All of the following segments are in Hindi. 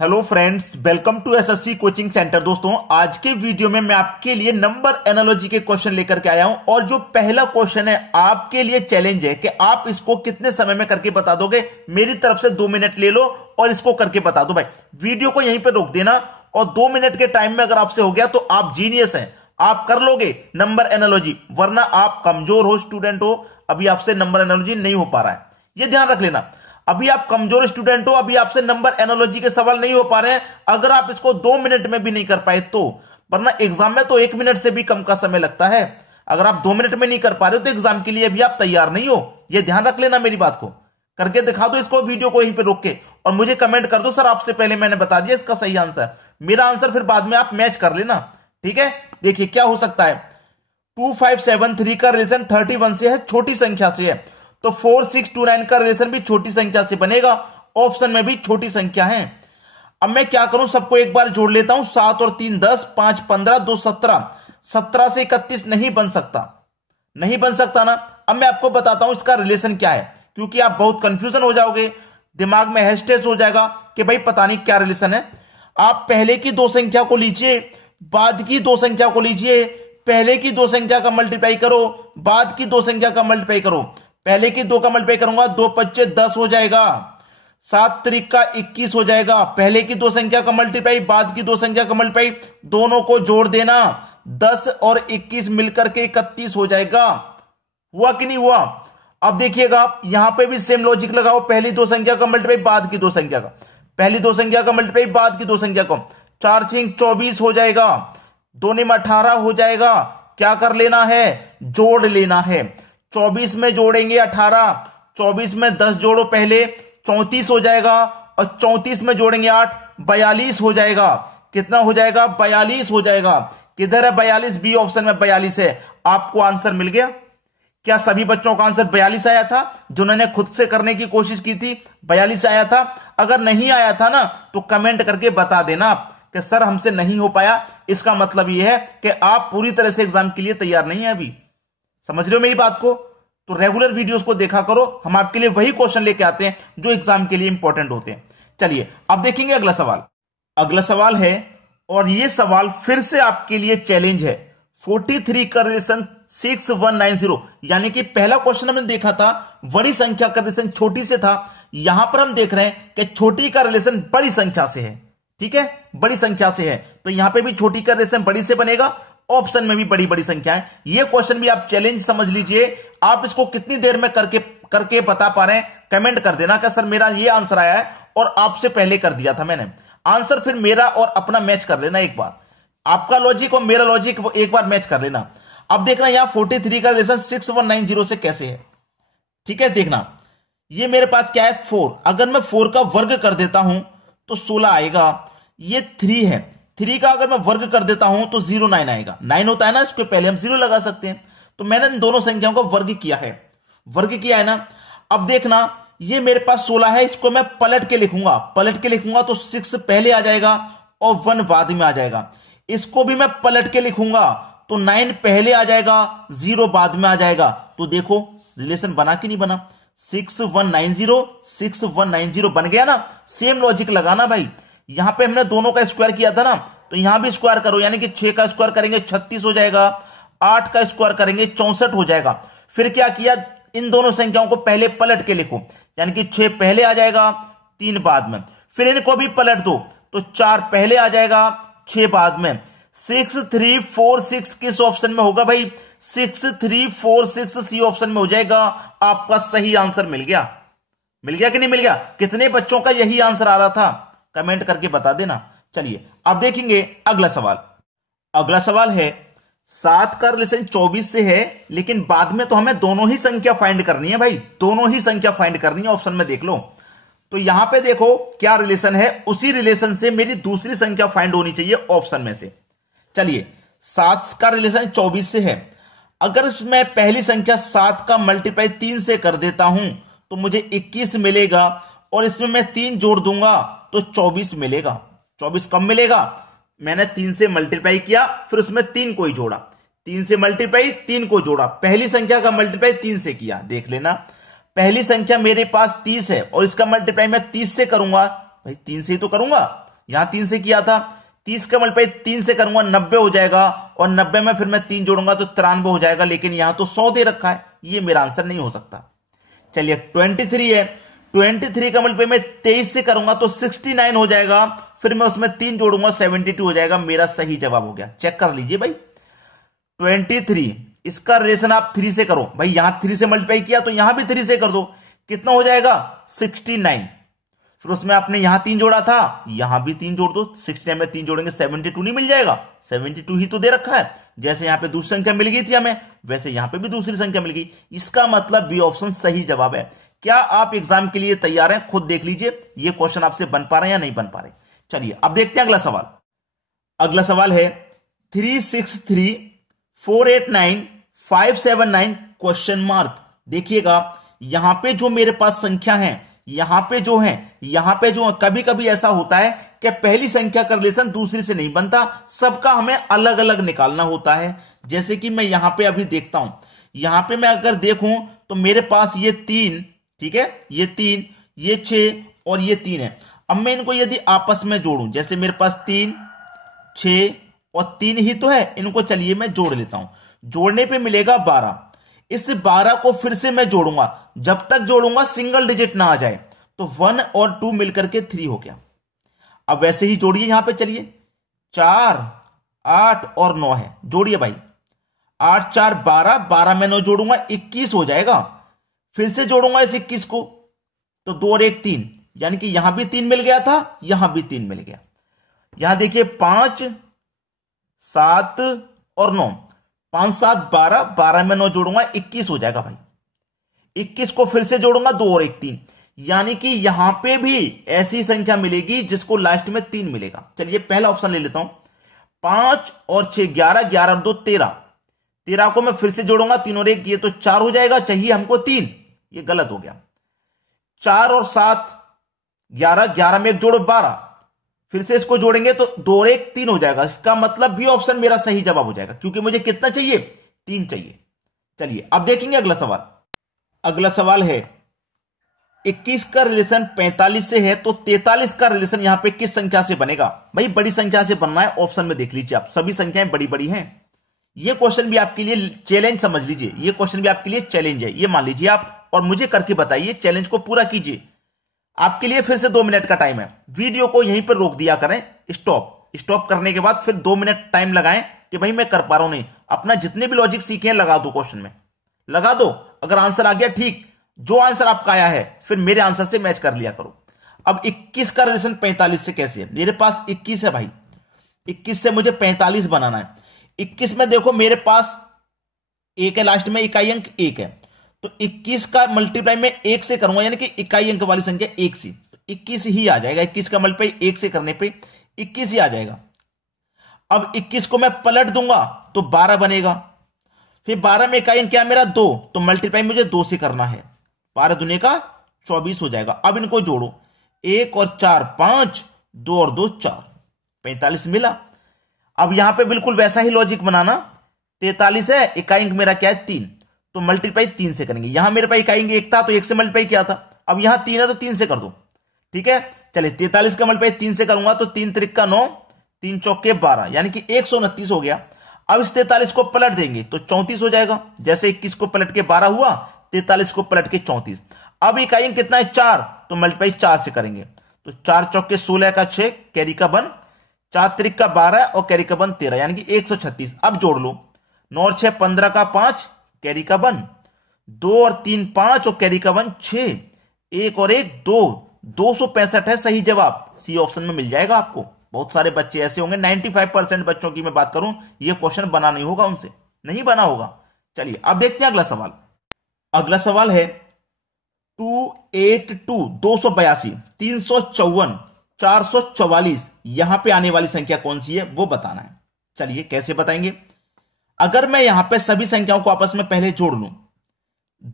Hello friends, welcome to SSC coaching centre. दोस्तों, आज के वीडियो में मैं आपके लिए नंबर एनालॉजी के क्वेश्चन लेकर के आया हूं और जो पहला क्वेश्चन है आपके लिए चैलेंज है कि आप इसको कितने समय में करके बता दोगे। मेरी तरफ से 2 मिनट ले लो और इसको करके बता दो। भाई वीडियो को यहीं पर रोक देना और 2 मिनट के टाइम में अगर आपसे हो गया तो आप जीनियस हैं, आप कर लोगे नंबर एनालॉजी, वरना आप कमजोर हो, स्टूडेंट हो, अभी आपसे नंबर एनालॉजी नहीं हो पा रहा है। यह ध्यान रख लेना, अभी आप कमजोर स्टूडेंट हो, अभी आपसे नंबर एनालॉजी के सवाल नहीं हो पा रहे हैं। अगर आप इसको 2 मिनट में भी नहीं कर पाए तो, वरना एग्जाम में तो 1 मिनट से भी कम का समय लगता है। अगर आप 2 मिनट में नहीं कर पा रहे हो तो एग्जाम के लिए भी आप तैयार नहीं हो। यह ध्यान रख लेना, मेरी बात को करके दिखा दो इसको, वीडियो को यहीं पे रोक के, और मुझे कमेंट कर दो सर आपसे पहले मैंने बता दिया इसका सही आंसर। मेरा आंसर फिर बाद में आप मैच कर लेना, ठीक है। देखिए क्या हो सकता है, 2573 का रिलेशन 31 से है, छोटी संख्या से है, तो 4629 का रिलेशन भी छोटी संख्या से बनेगा। ऑप्शन में भी छोटी संख्या है। अब मैं क्या करूं, सबको एक बार जोड़ लेता हूं। 7 और 3 10, 5 15, 2 17, 17 से 31 नहीं बन सकता, नहीं बन सकता ना। अब मैं आपको बताता हूं इसका रिलेशन क्या है, क्योंकि आप बहुत कंफ्यूजन हो जाओगे, दिमाग में हैशटैग हो जाएगा कि भाई पता नहीं क्या रिलेशन है। आप पहले की 2 संख्या को लीजिए, बाद की 2 संख्या को लीजिए, पहले की 2 संख्या का मल्टीप्लाई करो, बाद की 2 संख्या का मल्टीप्लाई करो। पहले की 2 का मल्टीप्लाई करूंगा, 2 25 10 हो जाएगा, 7 त्रिक का 21 हो जाएगा। पहले की 2 संख्या का मल्टीप्लाई, बाद की 2 संख्या का मल्टीप्लाई, दोनों को जोड़ देना, 10 और 21 मिलकर के 31 हो जाएगा। हुआ कि नहीं हुआ? अब देखिएगा आप यहां पे भी सेम लॉजिक लगाओ, पहली 2 संख्या का मल्टीप्लाई, बाद की 2 संख्या का, पहली 2 संख्या का मल्टीप्लाई, बाद की 2 संख्या का, 4 6 24 हो जाएगा, 2 में 18 हो जाएगा। क्या कर लेना है, जोड़ लेना है। 24 में जोड़ेंगे 18, 24 में 10 जोड़ो पहले, 34 हो जाएगा, और 34 में जोड़ेंगे 8, 42 हो जाएगा। कितना हो जाएगा? 42 हो जाएगा। किधर है 42? बी ऑप्शन में 42 है। आपको आंसर मिल गया। क्या सभी बच्चों का आंसर 42 आया था जिन्होंने खुद से करने की कोशिश की थी? 42 आया था। अगर नहीं आया था ना तो कमेंट करके बता देना कि सर हमसे नहीं हो पाया। इसका मतलब यह है कि आप पूरी तरह से एग्जाम के लिए तैयार नहीं है अभी। समझ रहे हो मेरी बात को? तो रेगुलर वीडियोस को देखा करो, हम आपके लिए वही क्वेश्चन लेके आते हैं जो एग्जाम के लिए इंपॉर्टेंट होते हैं। चलिए अब देखेंगे अगला सवाल। अगला सवाल है, और यह सवाल फिर से आपके लिए चैलेंज है। 43 का रिलेशन 6190, यानी कि पहला क्वेश्चन हमने देखा था बड़ी संख्या का रिलेशन छोटी से था। यहां पर हम देख रहे हैं कि छोटी का रिलेशन बड़ी संख्या से है, ठीक है, बड़ी संख्या से है, तो यहां पे भी छोटी का रिलेशन बड़ी से बनेगा। ऑप्शन में भी बड़ी बड़ी संख्या है। यह क्वेश्चन भी आप चैलेंज समझ लीजिए। आप इसको कितनी देर में करके बता पा रहे हैं, कमेंट कर देना कि सर मेरा ये आंसर आया है और आपसे पहले कर दिया था मैंने आंसर। फिर मेरा और अपना मैच कर लेना एक बार, आपका लॉजिक और मेरा लॉजिक एक बार मैच कर लेना। अब देखना यहां 43 का रिलेशन 6190 से कैसे है, ठीक है। देखना ये मेरे पास क्या है, 4। अगर मैं 4 का वर्ग कर देता हूं तो 16 आएगा। ये 3 है, 3 का अगर मैं वर्ग कर देता हूं तो 09 आएगा। 9 होता है ना, इसको पहले हम 0 लगा सकते हैं। तो मैंने इन दोनों संख्याओं का वर्ग किया है, वर्ग किया है ना। अब देखना ये मेरे पास 16 है, इसको मैं पलट के लिखूंगा, पलट के लिखूंगा तो 6 पहले आ जाएगा और 1 बाद में आ जाएगा। इसको भी मैं पलट के लिखूंगा तो 9 पहले आ जाएगा, 0 बाद में आ जाएगा। तो देखो रिलेशन बना कि नहीं बना? 6190 6190 बन गया ना। सेम लॉजिक लगाना भाई। यहां पे हमने दोनों का स्क्वायर किया था ना, तो यहां भी स्क्वायर करो, यानी कि 6 का स्क्वायर करेंगे 36 हो जाएगा, 8 का स्क्वायर करेंगे 64 हो जाएगा। फिर क्या किया, इन दोनों संख्याओं को पहले पलट के लिखो, यानी कि 6 पहले आ जाएगा, 3 बाद में। फिर इनको भी पलट दो तो 4 पहले आ जाएगा, 6 बाद में। 6346 किस ऑप्शन में होगा भाई? 6346 सी ऑप्शन में हो जाएगा। आपका सही आंसर मिल गया। मिल गया कि नहीं मिल गया? कितने बच्चों का यही आंसर आ रहा था, कमेंट करके बता देना। चलिए अब देखेंगे अगला सवाल। अगला सवाल है, 7 का रिलेशन 24 से है, लेकिन बाद में तो हमें दोनों ही संख्या फाइंड करनी है भाई, दोनों ही संख्या फाइंड करनी है। ऑप्शन में देख लो, तो यहां पे देखो क्या रिलेशन है, उसी रिलेशन से मेरी दूसरी संख्या फाइंड होनी चाहिए ऑप्शन में से। चलिए 7 का रिलेशन 24 से है। अगर मैं पहली संख्या 7 का मल्टीप्लाई 3 से कर देता हूं तो मुझे 21 मिलेगा, और इसमें मैं 3 जोड़ दूंगा तो 24 मिलेगा। 24 कब मिलेगा? मैंने 3 से मल्टीप्लाई किया, फिर उसमें 3 को ही जोड़ा, 3 से मल्टीप्लाई 3 को जोड़ा, पहली संख्या का मल्टीप्लाई 3 से किया। देख लेना, पहली संख्या मेरे पास 30 है और इसका मल्टीप्लाई मैं 30 से करूंगा, भाई 3 से ही तो करूंगा, यहां 3 से किया था, 30 का मल्टीप्लाई 3 से करूंगा 90 हो जाएगा, और 90 में फिर मैं 3 जोड़ूंगा तो 93 हो जाएगा, लेकिन यहां तो 100 दे रखा है, ये मेरा आंसर नहीं हो सकता। चलिए 23 है, 23 का मल्टीप्लाई मैं 23 से करूंगा तो 69 हो जाएगा, फिर मैं उसमें 3 जोड़ूंगा 72 हो जाएगा, मेरा सही जवाब हो गया। चेक कर लीजिए भाई, 23 इसका रिलेशन आप 3 से करो भाई, यहां 3 से मल्टीप्लाई किया तो यहां भी 3 से कर दो, कितना हो जाएगा 69। फिर उसमें आपने यहां 3 जोड़ा था, यहां भी 3 जोड़ दो, 69 में 3 जोड़ेंगे 72 नहीं मिल जाएगा, 72 ही तो दे रखा है। जैसे यहां पे दूसरी संख्या मिल गई थी हमें, वैसे यहां पे भी दूसरी संख्या मिल गई, इसका मतलब बी ऑप्शन सही जवाब है। क्या आप एग्जाम के लिए तैयार हैं? खुद देख लीजिए ये क्वेश्चन आपसे बन पा रहे हैं या नहीं बन पा रहे। चलिए अब देखते हैं अगला सवाल। अगला सवाल है 363489579 क्वेश्चन मार्क। देखिएगा यहां पे जो मेरे पास संख्या है, यहां पे जो है, यहां पे जो कभी कभी ऐसा होता है कि पहली संख्या का रिलेशन दूसरी से नहीं बनता, सबका हमें अलग अलग निकालना होता है। जैसे कि मैं यहां पे अभी देखता हूं, यहां पे मैं अगर देखूं तो मेरे पास ये 3, ठीक है, ये 3, ये 6 और ये 3 है। अब मैं इनको यदि आपस में जोड़ूं, जैसे मेरे पास 3, 6 और 3 ही तो है, इनको चलिए मैं जोड़ लेता हूं, जोड़ने पे मिलेगा 12। इस 12 को फिर से मैं जोड़ूंगा, जब तक जोड़ूंगा सिंगल डिजिट ना आ जाए, तो 1 और 2 मिलकर के 3 हो गया। अब वैसे ही जोड़िए यहां पे, चलिए 4, 8 और 9 है, जोड़िए भाई, 8 4 12, 12 में 9 जोड़ूंगा 21 हो जाएगा। फिर से जोड़ूंगा इस 21 को, तो 2 और 1 3, यानी कि यहां भी 3 मिल गया था, यहां भी 3 मिल गया। यहां देखिए 5 7 और 9, 5 7 12, 12 में 9 जोड़ूंगा 21 हो जाएगा भाई। 21 को फिर से जोड़ूंगा 2 और 1 3, यानी कि यहां पे भी ऐसी संख्या मिलेगी जिसको लास्ट में 3 मिलेगा। चलिए पहला ऑप्शन ले लेता हूं, 5 और 6 11, 11 और 2 13, 13 को मैं फिर से जोड़ूंगा 3 और 1, ये तो 4 हो जाएगा, चाहिए हमको 3, ये गलत हो गया। 4 और 7 11, 11 में 1 जोड़ो 12, फिर से इसको जोड़ेंगे तो 2 और 1 3 हो जाएगा। इसका मतलब भी ऑप्शन मेरा सही जवाब हो जाएगा, क्योंकि मुझे कितना चाहिए, 3 चाहिए। चलिए अब देखेंगे अगला सवाल। अगला सवाल है 21 का रिलेशन 45 से है, तो 43 का रिलेशन यहां पे किस संख्या से बनेगा? भाई बड़ी संख्या से बनना है, ऑप्शन में देख लीजिए आप, सभी संख्याएं बड़ी बड़ी हैं। ये क्वेश्चन भी आपके लिए चैलेंज समझ लीजिए, ये क्वेश्चन भी आपके लिए चैलेंज है, ये मान लीजिए आप, और मुझे करके बताइए, चैलेंज को पूरा कीजिए। आपके लिए फिर से 2 मिनट का टाइम है, वीडियो को यहीं पर रोक दिया करें, स्टॉप करने के बाद फिर 2 मिनट टाइम लगाएं कि भाई मैं कर पा रहा हूं नहीं, अपना जितने भी लॉजिक सीखे हैं लगा दो, क्वेश्चन में लगा दो। अगर आंसर आ गया ठीक, जो आंसर आपका आया है फिर मेरे आंसर से मैच कर लिया करो। अब 21 का रिलेशन 45 से कैसे है? मेरे पास 21 है भाई, 21 से मुझे 45 बनाना है। 21 में देखो मेरे पास 1 है, लास्ट में इकाई अंक 1 है, तो 21 का मल्टीप्लाई मैं 1 से करूंगा, यानी कि इकाई अंक वाली संख्या 1 सी, तो 21 ही आ जाएगा। 21 का मल्टीप्लाई 1 से करने पे 21 ही आ जाएगा। अब 21 को मैं पलट दूंगा तो 12 बनेगा, फिर 12 में इकाई अंक क्या है मेरा 2, तो मल्टीप्लाई मुझे 2 से करना है, 12 दुने का 24 हो जाएगा। अब इनको जोड़ो, 1 और 4 5, 2 और 2 4, 45 मिला। अब यहां पे बिल्कुल वैसा ही लॉजिक बनाना, 43 है, इकाई अंक मेरा क्या है 3, तो मल्टीप्लाई 3 से करेंगे। यहां मेरे पास इकाई अंक 1 था तो 1 से मल्टीप्लाई किया था, अब यहां 3 है तो 3 से कर दो, ठीक है। चलिए 43 का मल्टीप्लाई 3 से करूंगा तो 3 त्रिक 9, 3 चौके 12, यानी कि 129 हो गया। अब इस 43 को पलट देंगे तो 34 हो जाएगा, जैसे 21 को पलट के 12 हुआ, 43 को पलट के 34। अब इकाई अंक कितना है 4, तो मल्टीप्लाई 4 से करेंगे, तो 4 चौके 16 का 6, कैरी का बन, 4 त्रिक 12 और कैरी का बन 13, यानी कि 136। अब जोड़ लो, 9 और 6 15 का 5, कैरी का बन 2 और 3 5 और कैरी का बन 6, 1 और 1 2, 265 है सही जवाब, सी ऑप्शन में मिल जाएगा आपको। बहुत सारे बच्चे ऐसे होंगे, 95% बच्चों की मैं बात करूं, ये क्वेश्चन बना नहीं होगा, उनसे नहीं बना होगा। चलिए अब देखते हैं अगला सवाल। अगला सवाल है 282, 282, 354, 444, यहां पे आने वाली संख्या कौन सी है वो बताना है। चलिए कैसे बताएंगे? अगर मैं यहां पे सभी संख्याओं को आपस में पहले जोड़ लूं,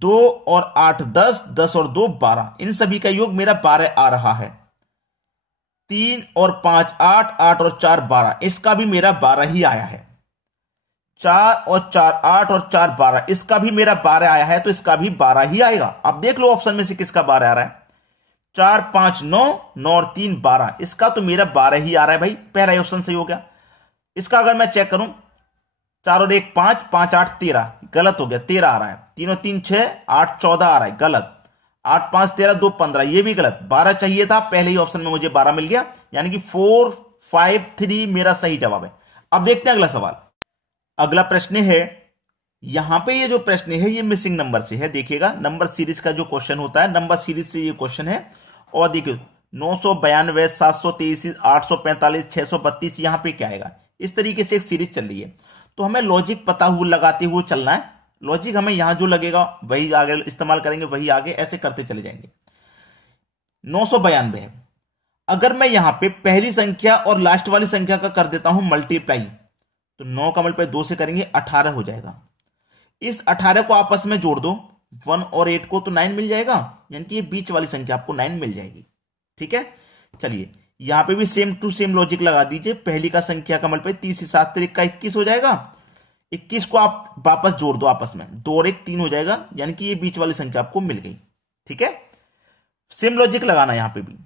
2 और 8 10, 10 और 2 12, इन सभी का योग मेरा 12 आ रहा है। 3 और 5 8, 8 और 4 12, इसका भी मेरा 12 ही आया है। 4 और 4 8 और 4 12, इसका भी मेरा 12 आया है, तो इसका भी 12 ही आएगा। अब देख लो ऑप्शन में से किसका 12 आ रहा है। 4 5 9, 9 और 3 12, इसका तो मेरा 12 ही आ रहा है भाई, पहला ऑप्शन सही हो गया। इसका अगर मैं चेक करूं, 4 और 1 5, 5 8 13, गलत हो गया, 13 आ रहा है। 3 और 3 6, 8 14 आ रहा है, गलत। 8 5 13, 2 15, ये भी गलत। 12 चाहिए था, पहले ही ऑप्शन में मुझे 12 मिल गया, यानी कि 4 5 3 मेरा सही जवाब है। अब देखते हैं अगला सवाल। अगला प्रश्न है, यहां पे ये जो प्रश्न है ये मिसिंग नंबर से है। देखिएगा, नंबर सीरीज का जो क्वेश्चन होता है, नंबर सीरीज से ये क्वेश्चन है। और देखिए 992, 723, 845, 632, यहां पे क्या आएगा, इस तरीके से एक सीरीज चल रही है। तो हमें लॉजिक पता हुआ लगाते हुए चलना है। लॉजिक हमें यहां जो लगेगा वही आगे इस्तेमाल करेंगे, वही आगे, ऐसे करते चले जाएंगे। 992 है, अगर मैं यहां पे पहली संख्या और लास्ट वाली संख्या का कर देता हूं मल्टीप्लाई, तो 9 का मल्टीप्लाई 2 से करेंगे 18 हो जाएगा। इस 18 को आपस में जोड़ दो, 1 और 8 को, तो 9 मिल जाएगा, यानी कि ये बीच वाली संख्या आपको 9 मिल जाएगी। ठीक है, चलिए यहां पे भी सेम टू सेम लॉजिक लगा दीजिए। पहली का संख्या का मल्टीप्लाई 30 7 3 का 21 हो जाएगा। 21 को आप वापस जोड़ दो आपस में, 2 और 1 3 हो जाएगा, यानी कि ये बीच वाली संख्या आपको मिल गई। ठीक है, सेम लॉजिक लगाना यहां पे भी।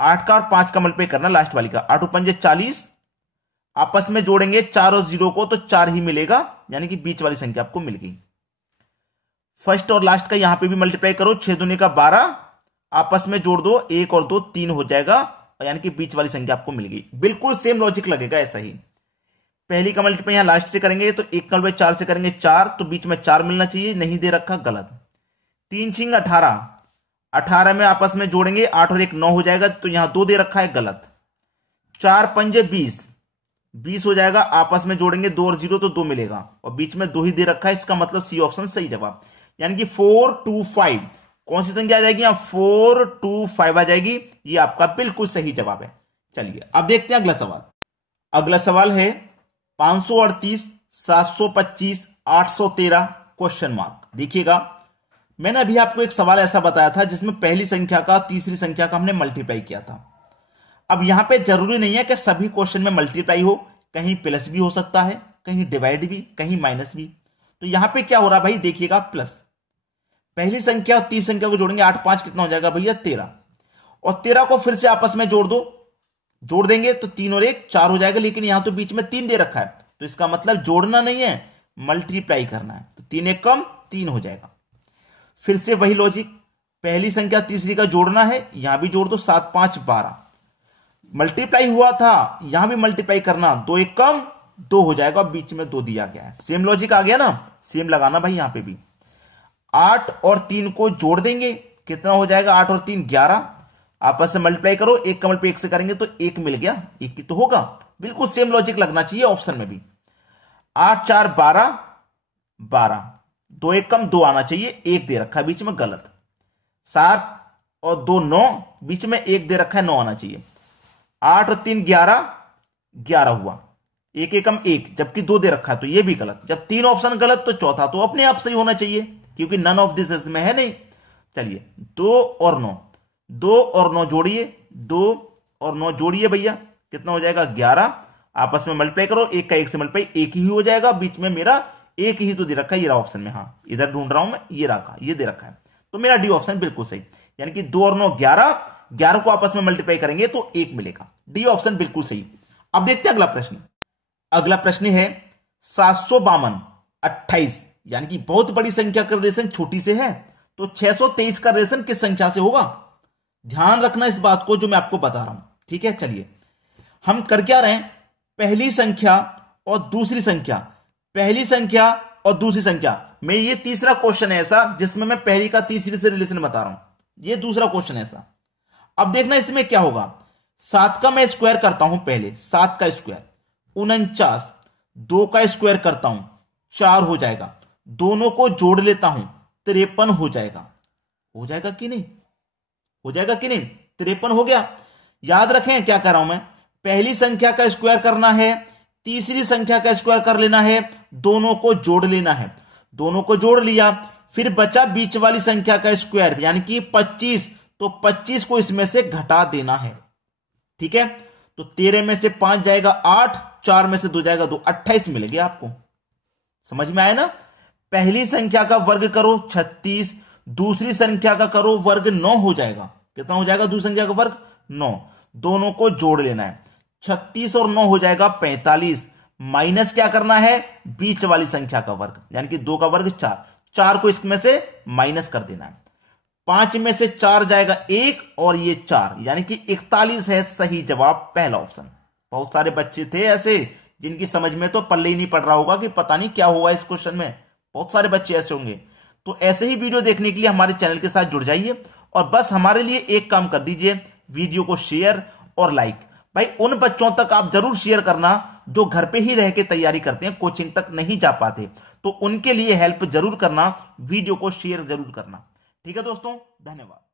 8 का और 5 का मल्टीप्लाई करना लास्ट वाली का, 8 पंजे 40, आपस में जोड़ेंगे 4 और 0 को, तो 4 ही मिलेगा, यानी कि बीच वाली संख्या आपको मिल गई। फर्स्ट और लास्ट का यहां पे भी मल्टीप्लाई करो, 6 दूनी का 12, आपस में जोड़ दो, 1 और 2 3 हो जाएगा, यानी कि बीच वाली संख्या आपको मिल गई। बिल्कुल सेम लॉजिक लगेगा ऐसा ही। पहली का मल्टीप्लाई यहां लास्ट से करेंगे, तो 1 का मल्टीप्लाई 4 से करेंगे 4, तो बीच में 4 मिलना चाहिए, नहीं दे रखा, गलत। 3 6 18, 18 में आपस में जोड़ेंगे, 8 और 1 9 हो जाएगा, तो यहां 2 दे रखा है, गलत। 4 पंजे 20, 20 हो जाएगा, आपस में जोड़ेंगे 2 और 0, तो 2 मिलेगा, और बीच में 2 ही दे रखा है, इसका मतलब सी ऑप्शन सही जवाब, यानी कि 4 2 5। कौन सी संख्या आ जाएगी यहां, 4 2 5 आ जाएगी, ये आपका बिल्कुल सही जवाब है। चलिए अब देखते हैं अगला सवाल। अगला सवाल है 538, 725, 813 क्वेश्चन मार्क। देखिएगा, मैंने अभी आपको एक सवाल ऐसा बताया था जिसमें पहली संख्या का तीसरी संख्या का हमने मल्टीप्लाई किया था। अब यहां पे जरूरी नहीं है कि सभी क्वेश्चन में मल्टीप्लाई हो, कहीं प्लस भी हो सकता है, कहीं डिवाइड भी, कहीं माइनस भी। तो यहां पे क्या हो रहा है भाई, देखिएगा, प्लस। पहली संख्या और तीसरी संख्या को जोड़ेंगे, 8 5 कितना हो जाएगा भैया, 13, और 13 को फिर से आपस में जोड़ दो, जोड़ देंगे तो 3 और 1 4 हो जाएगा, लेकिन यहां तो बीच में 3 दे रखा है, तो इसका मतलब जोड़ना नहीं है, मल्टीप्लाई करना है, तो 3 1 कम 3 हो जाएगा। फिर से वही लॉजिक, पहली संख्या तीसरी का जोड़ना है, यहां भी जोड़ दो, 7 5 12, मल्टीप्लाई हुआ था, यहां भी मल्टीप्लाई करना, 2 1 कम 2 हो जाएगा, बीच में 2 दिया गया है। सेम लॉजिक आ गया ना, सेम लगाना भाई यहां पे भी। 8 और 3 को जोड़ देंगे, कितना हो जाएगा, 8 और 3 11, आपस में मल्टीप्लाई करो, 1 का मल्टीप्लाई 1 से करेंगे तो 1 मिल गया, 1 की तो होगा। बिल्कुल सेम लॉजिक लगना चाहिए ऑप्शन में भी। 8 4 12, 12, 2 1 कम 2 आना चाहिए, 1 दे रखा है बीच में, गलत। 7 और 2 9, बीच में 1 दे रखा है, 9 आना चाहिए। 8 और 3 11, 11 हुआ, 1 1 कम 1, जबकि 2 दे रखा है, तो ये भी गलत। जब 3 ऑप्शन गलत, तो चौथा तो अपने आप सही होना चाहिए, क्योंकि नन ऑफ दिस इसमें है नहीं। चलिए 2 और 9, 2 और 9 जोड़िए, 2 और 9 जोड़िए भैया, कितना हो जाएगा, 11, आपस में मल्टीप्लाई करो, 1 का 1 से मल्टीप्लाई 1 ही हो जाएगा, बीच में मेरा 1 ही तो दे रखा है, ये रहा ऑप्शन में, हाँ इधर ढूंढ रहा हूं मैं, ये रखा, ये दे रखा है, तो मेरा डी ऑप्शन बिल्कुल सही, यानी कि 2 और 9 11, 11 को आपस में मल्टीप्लाई करेंगे तो 1 मिलेगा, डी ऑप्शन बिल्कुल सही। अब देखते हैं अगला प्रश्न। अगला प्रश्न है 752 28, यानी कि बहुत बड़ी संख्या का रिलेशन छोटी से है, तो 623 का रिलेशन किस संख्या से होगा। ध्यान रखना इस बात को जो मैं आपको बता रहा हूं, ठीक है। चलिए हम कर क्या रहे हैं, पहली संख्या और दूसरी संख्या, पहली संख्या और दूसरी संख्या में, ये तीसरा क्वेश्चन है ऐसा जिसमें मैं पहली का तीसरी से रिलेशन बता रहा हूं, ये दूसरा क्वेश्चन है ऐसा। अब देखना इसमें क्या होगा, 7 का मैं स्क्वायर करता हूं, पहले 7 का स्क्वायर 49, 2 का स्क्वायर करता हूं 4 हो जाएगा, दोनों को जोड़ लेता हूं 53 हो जाएगा। हो जाएगा कि नहीं, हो जाएगा कि नहीं, 53 हो गया। याद रखें क्या कर रहा हूं मैं, पहली संख्या का स्क्वायर करना है, तीसरी संख्या का स्क्वायर कर लेना है, दोनों को जोड़ लेना है, दोनों को जोड़ लिया, फिर बचा बीच वाली संख्या का स्क्वायर यानी कि 25, तो 25 को इसमें से घटा देना है, ठीक है। तो 13 में से 5 जाएगा 8, 4 में से 2 जाएगा 2, 28 मिल गया आपको। समझ में आया ना, पहली संख्या का वर्ग करो 36, दूसरी संख्या का करो वर्ग 9 हो जाएगा, कितना हो जाएगा द्वि संख्या का वर्ग? 9। दोनों को जोड़ लेना है। 36 और 9 हो जाएगा 45। माइनस क्या करना है? बीच वाली संख्या का वर्ग, यानी कि 2 का वर्ग 4। 4 को इसमें से माइनस कर देना है। 5 में से 4 जाएगा 1 और ये 4, यानी कि 41 है सही जवाब, पहला ऑप्शन। बहुत सारे बच्चे थे ऐसे जिनकी समझ में तो पल्ले ही नहीं पड़ रहा होगा कि पता नहीं क्या हुआ इस क्वेश्चन में। बहुत सारे बच्चे ऐसे होंगे। तो ऐसे ही वीडियो देखने के लिए हमारे चैनल के साथ जुड़ जाइए और बस हमारे लिए एक काम कर दीजिए, वीडियो को शेयर और लाइक। भाई उन बच्चों तक आप जरूर शेयर करना जो घर पे ही रह के तैयारी करते हैं, कोचिंग तक नहीं जा पाते, तो उनके लिए हेल्प जरूर करना, वीडियो को शेयर जरूर करना। ठीक है दोस्तों, धन्यवाद।